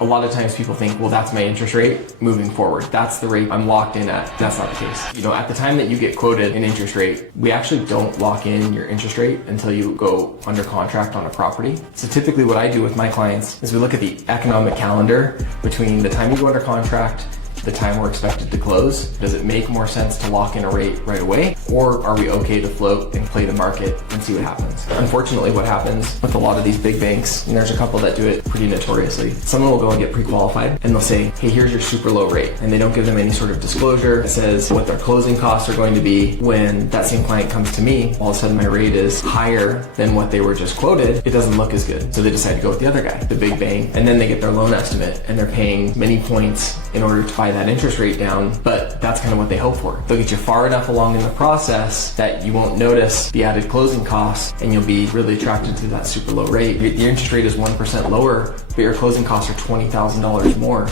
A lot of times people think, well, that's my interest rate moving forward. That's the rate I'm locked in at. That's not the case. You know, at the time that you get quoted an interest rate, we actually don't lock in your interest rate until you go under contract on a property. So typically what I do with my clients is we look at the economic calendar between the time you go under contract, the time we're expected to close. Does it make more sense to lock in a rate right away? Or are we okay to float and play the market and see what happens? Unfortunately, what happens with a lot of these big banks, and there's a couple that do it pretty notoriously, someone will go and get pre-qualified and they'll say, hey, here's your super low rate. And they don't give them any sort of disclosure that says what their closing costs are going to be. When that same client comes to me, all of a sudden my rate is higher than what they were just quoted. It doesn't look as good. So they decide to go with the other guy, the big bank, and then they get their loan estimate and they're paying many points in order to buy that interest rate down, but that's kind of what they hope for. They'll get you far enough along in the process that you won't notice the added closing costs and you'll be really attracted to that super low rate. Your interest rate is 1% lower, but your closing costs are $20,000 more.